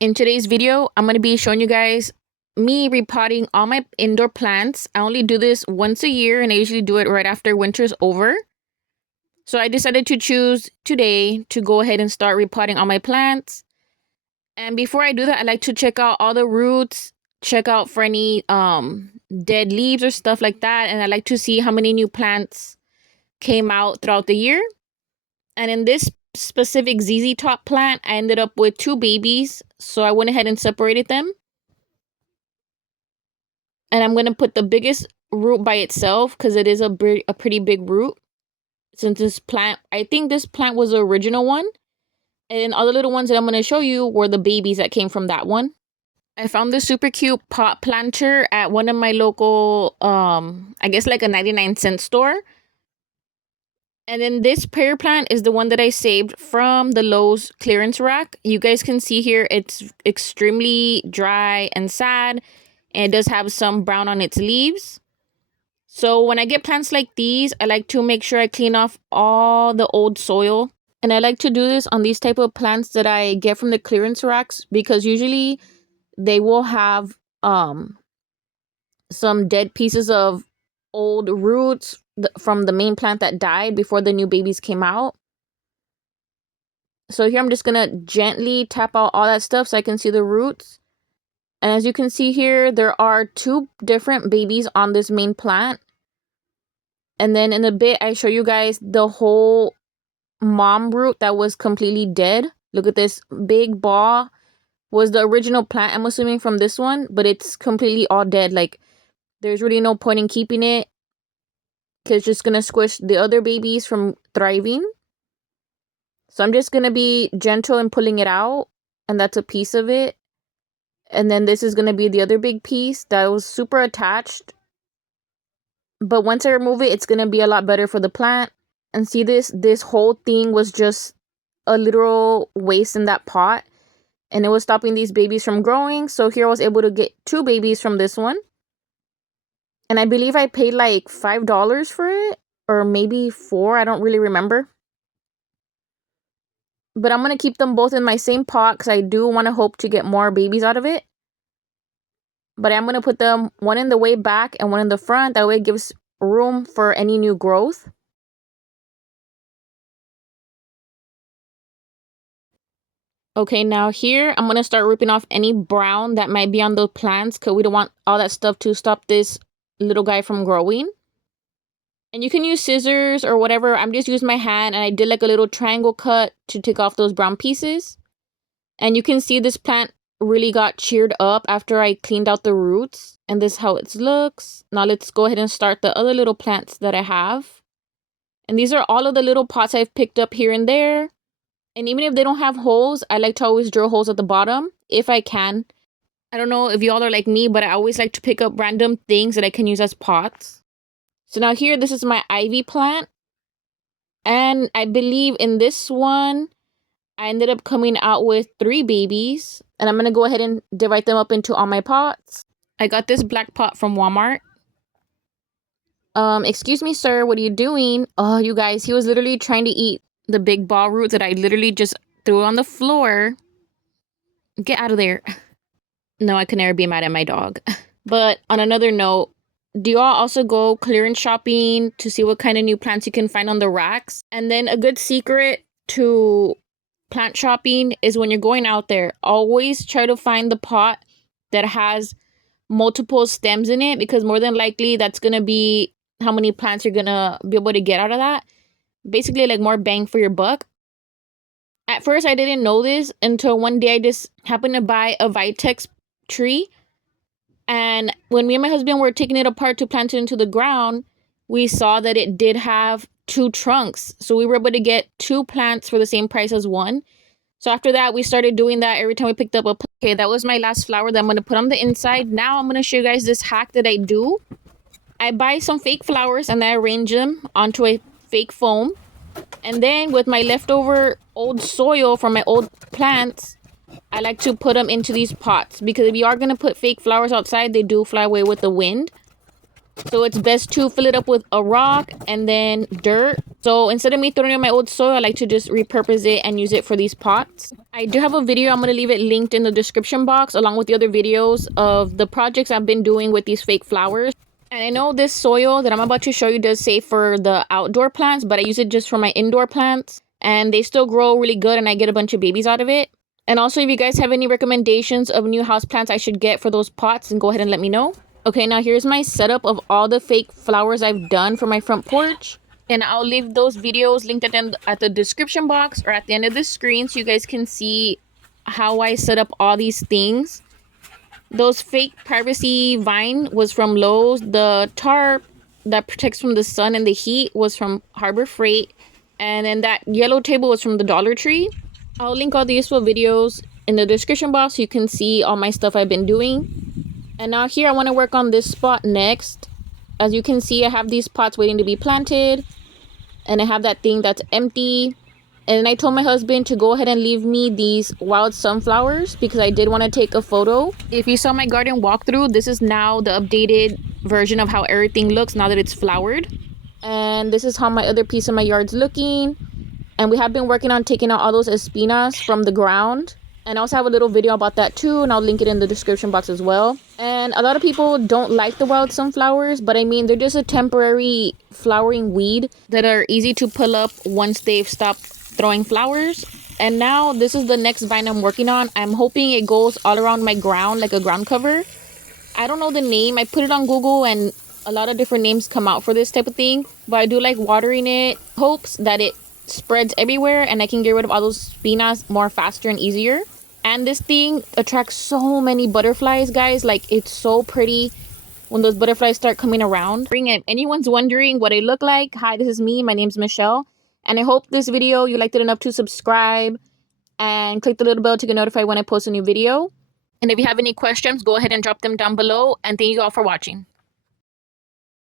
In today's video, I'm going to be showing you guys me repotting all my indoor plants. I only do this once a year and I usually do it right after winter's over. So I decided to choose today to go ahead and start repotting all my plants. And before I do that, I like to check out all the roots, check out for any dead leaves or stuff like that. And I like to see how many new plants came out throughout the year. And in this specific ZZ Top plant, I ended up with 2 babies. So I went ahead and separated them. And I'm going to put the biggest root by itself because it is a pretty big root. Since this plant, I think this plant was the original one. And all the little ones that I'm going to show you were the babies that came from that one. I found this super cute pot planter at one of my local, I guess like a 99-cent store. And then this prayer plant is the one that I saved from the Lowe's clearance rack. You guys can see here it's extremely dry and sad. And it does have some brown on its leaves. So when I get plants like these, I like to make sure I clean off all the old soil. And I like to do this on these type of plants that I get from the clearance racks because usually they will have some dead pieces of old roots from the main plant that died before the new babies came out. So here I'm just going to gently tap out all that stuff so I can see the roots. And as you can see here, there are 2 different babies on this main plant. And then in a bit, I show you guys the whole mom root that was completely dead. Look at this big ball. Was the original plant, I'm assuming, from this one. But it's completely all dead. Like, there's really no point in keeping it. Because it's just going to squish the other babies from thriving. So I'm just going to be gentle in pulling it out. And that's a piece of it. And then this is going to be the other big piece that was super attached. But once I remove it, it's going to be a lot better for the plant. And see this whole thing was just a literal waste in that pot. And it was stopping these babies from growing. So here I was able to get 2 babies from this one. And I believe I paid like $5 for it. Or maybe 4. I don't really remember. But I'm going to keep them both in my same pot because I do want to hope to get more babies out of it. But I'm going to put them one in the way back and one in the front. That way it gives room for any new growth. Okay, now here I'm going to start ripping off any brown that might be on the plants because we don't want all that stuff to stop this little guy from growing. And you can use scissors or whatever. I'm just using my hand and I did like a little triangle cut to take off those brown pieces. And you can see this plant really got cheered up after I cleaned out the roots. And this is how it looks. Now let's go ahead and start the other little plants that I have. And these are all of the little pots I've picked up here and there. And even if they don't have holes, I like to always drill holes at the bottom if I can. I don't know if y'all are like me, but I always like to pick up random things that I can use as pots. So now here, this is my ivy plant. And I believe in this one, I ended up coming out with 3 babies. And I'm going to go ahead and divide them up into all my pots. I got this black pot from Walmart. Excuse me, sir, what are you doing? Oh, you guys, he was literally trying to eat the big ball root that I literally just threw on the floor. Get out of there. No, I can never be mad at my dog. But on another note, do y'all also go clearance shopping to see what kind of new plants you can find on the racks? And then a good secret to plant shopping is when you're going out there, always try to find the pot that has multiple stems in it because more than likely that's going to be how many plants you're going to be able to get out of that. Basically, like more bang for your buck. At first, I didn't know this until one day I just happened to buy a Vitex tree. And when me and my husband were taking it apart to plant it into the ground, we saw that it did have 2 trunks. So we were able to get 2 plants for the same price as one. So after that, we started doing that every time we picked up a plant. Okay, that was my last flower that I'm going to put on the inside. Now I'm going to show you guys this hack that I do. I buy some fake flowers and I arrange them onto a fake foam. And then with my leftover old soil from my old plants, I like to put them into these pots. Because if you are going to put fake flowers outside, they do fly away with the wind. So it's best to fill it up with a rock and then dirt So instead of me throwing it in my old soil, I like to just repurpose it and use it for these pots. I do have a video. I'm going to leave it linked in the description box along with the other videos of the projects I've been doing with these fake flowers. And I know this soil that I'm about to show you does say for the outdoor plants, but I use it just for my indoor plants. And they still grow really good and I get a bunch of babies out of it. And also, if you guys have any recommendations of new house plants I should get for those pots, then go ahead and let me know. Okay, now here's my setup of all the fake flowers I've done for my front porch. And I'll leave those videos linked at the description box or at the end of the screen so you guys can see how I set up all these things. Those fake privacy vine was from Lowe's. The tarp that protects from the sun and the heat was from Harbor Freight. And then that yellow table was from the Dollar Tree. I'll link all the useful videos in the description box so you can see all my stuff I've been doing. And now here I want to work on this spot next. As you can see, I have these pots waiting to be planted. And I have that thing that's empty. And I told my husband to go ahead and leave me these wild sunflowers because I did want to take a photo. If you saw my garden walkthrough, this is now the updated version of how everything looks now that it's flowered. And this is how my other piece of my yard's looking. And we have been working on taking out all those espinas from the ground. And I also have a little video about that too, and I'll link it in the description box as well. And a lot of people don't like the wild sunflowers, but I mean, they're just a temporary flowering weed that are easy to pull up once they've stopped throwing flowers. And now this is the next vine I'm working on. I'm hoping it goes all around my ground like a ground cover. I don't know the name. I put it on Google and a lot of different names come out for this type of thing, but I do like watering it. Hopes that it spreads everywhere and I can get rid of all those spinas more faster and easier. And this thing attracts so many butterflies, guys. Like, it's so pretty when those butterflies start coming around. If anyone's wondering what I look like, hi, this is me. My name's Michelle. And I hope this video you liked it enough to subscribe and click the little bell to get notified when I post a new video. And if you have any questions, go ahead and drop them down below. And thank you all for watching.